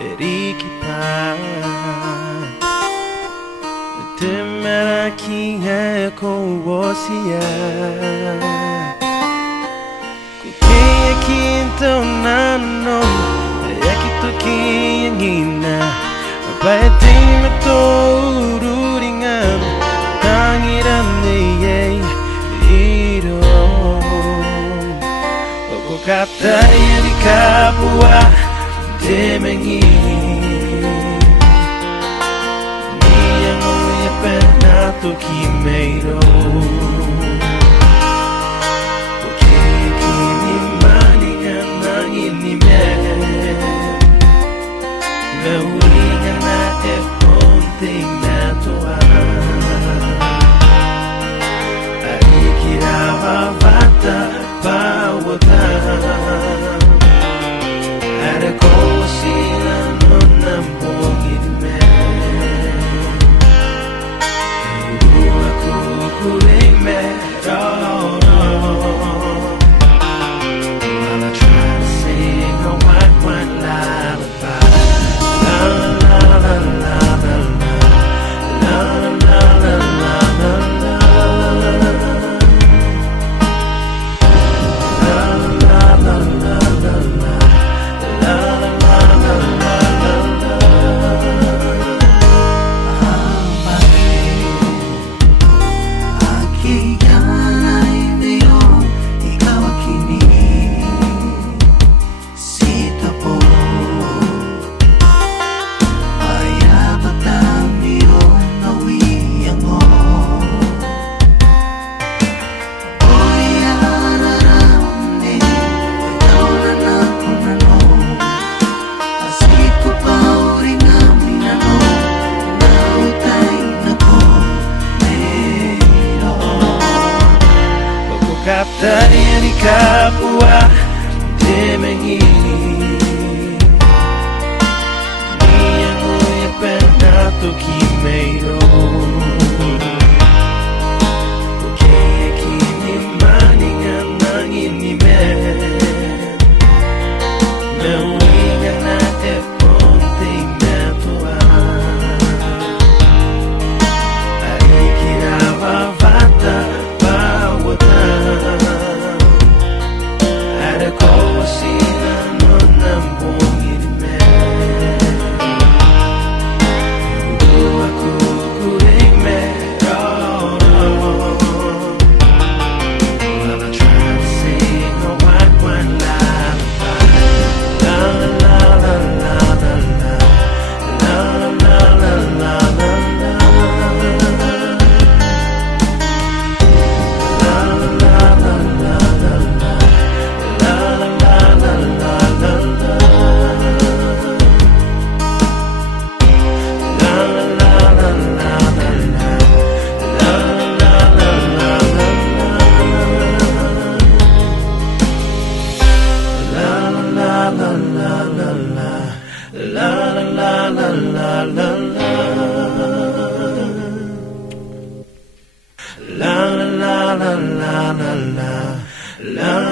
eri kita Temera ki hai ko wosia Kaya kinto nano Yakito ki yangina Pwede matururingan Tangiran niye iro Ogo kata yari kapua Demengi Niyang uya penato kimeiro Porque kini maningan nang inime Meuringan na eponting na toa Arikirava vata pawata Ada kosila no nampongirime Aku kurime While I try to sing a white lullaby La la la la la la la la la la Kata di kapua Demengi Niyang uya penato kimeiro Porque kini maningan nang inime Meuringan na eponting na toa Arikirava vata pawata Ada kosila no nampongirime Aku kurime While I try to sing a white lullaby La la la la la la La la la la la la La